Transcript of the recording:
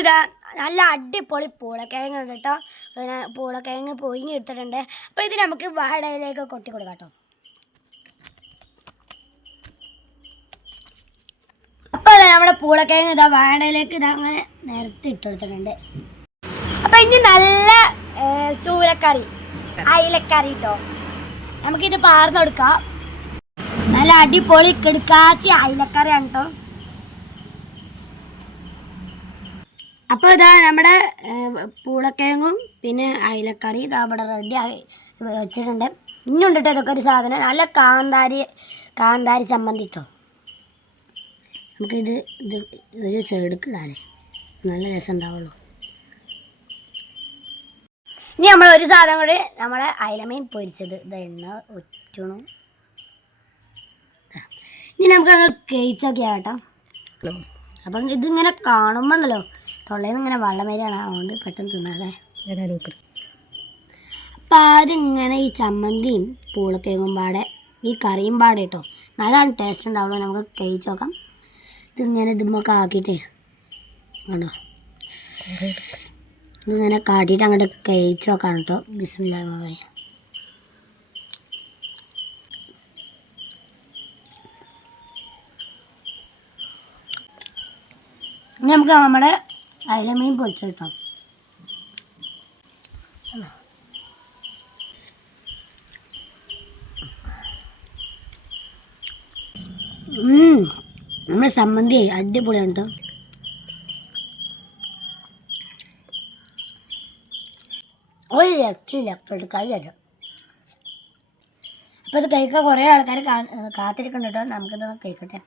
ഇതാ നല്ല അടിപൊളി പൂളക്കിഴങ്ങ് കേട്ടോ. പൂളക്കിഴങ്ങ് പൊയിഞ്ഞ് എടുത്തിട്ടുണ്ട്. അപ്പോൾ ഇത് നമുക്ക് വാടയിലേക്ക് കൊട്ടി കൊടുക്കാം കേട്ടോ. അപ്പോൾ നമ്മുടെ പൂളക്കിഴങ്ങ് ഇതാ വാടയിലേക്ക് ഇതാ അങ്ങനെ നിരത്തി ഇട്ടെടുത്തിട്ടുണ്ട് അപ്പോൾ ഇനി നല്ല ചൂരക്കറി അയിലക്കറി കേട്ടോ നമുക്കിത് പാർന്ന് കൊടുക്കാം. നല്ല അടിപൊളി കിടക്കാച്ചി അയിലക്കറിയാണ് കേട്ടോ അപ്പോൾ ഇതാ നമ്മുടെ പൂളക്കിഴങ്ങും പിന്നെ അയിലക്കറി ഇതാ ഇവിടെ റെഡി ആയി വെച്ചിട്ടുണ്ട്. ഇന്നുണ്ട് കേട്ടോ ഇതൊക്കെ ഒരു സാധനം. നല്ല കാന്താരി കാന്താരി സംബന്ധിച്ചോ നമുക്കിത് ഇത് ഒരു സൈഡിക്കിടാല്ലേ നല്ല രസം ഉണ്ടാവുള്ളൂ. ഇനി നമ്മൾ ഒരു സാധനം കൂടി നമ്മളെ അയിലമീൻ പൊരിച്ചത്. ഇത് എണ്ണ ഒറ്റണു? ഇനി നമുക്കത് കഴിച്ചൊക്കെ കേട്ടോ അപ്പം ഇതിങ്ങനെ കാണുമ്പോണ്ടല്ലോ തൊള്ളയിൽ നിന്ന് ഇങ്ങനെ വെള്ളം വരികയാണ് അതുകൊണ്ട് പെട്ടെന്ന് തിന്നാതെ അപ്പം അതിങ്ങനെ ഈ ചമ്മന്തിയും പൂളക്കിഴങ്ങും പാടെ ഈ കറിയും പാടെ കേട്ടോ നല്ലതാണ് ടേസ്റ്റ് ഉണ്ടാവുള്ളൂ നമുക്ക് കഴിച്ച് നോക്കാം. ഇതിങ്ങനെ ഇതുമൊക്കെ ആക്കിയിട്ടേ. ആണോ ഇതിങ്ങനെ കാട്ടിയിട്ട് അങ്ങോട്ട് കഴിച്ച് നോക്കാം കേട്ടോ ബിസ്മില്ലാ ഇനി നമുക്ക് നമ്മുടെ അയിലമീൻ പൊരിച്ചു കിട്ടാം. നമ്മുടെ സമ്മന്തി അടിപൊളിയാണ് കേട്ടോ ഒരു രക്ഷയില്ല എടുക്കാതെ കേട്ടോ അപ്പോൾ ഇത് കഴിക്കാൻ കുറേ ആൾക്കാർ കാത്തിരിക്കണം കേട്ടോ. നമുക്കിത് കഴിക്കട്ടെ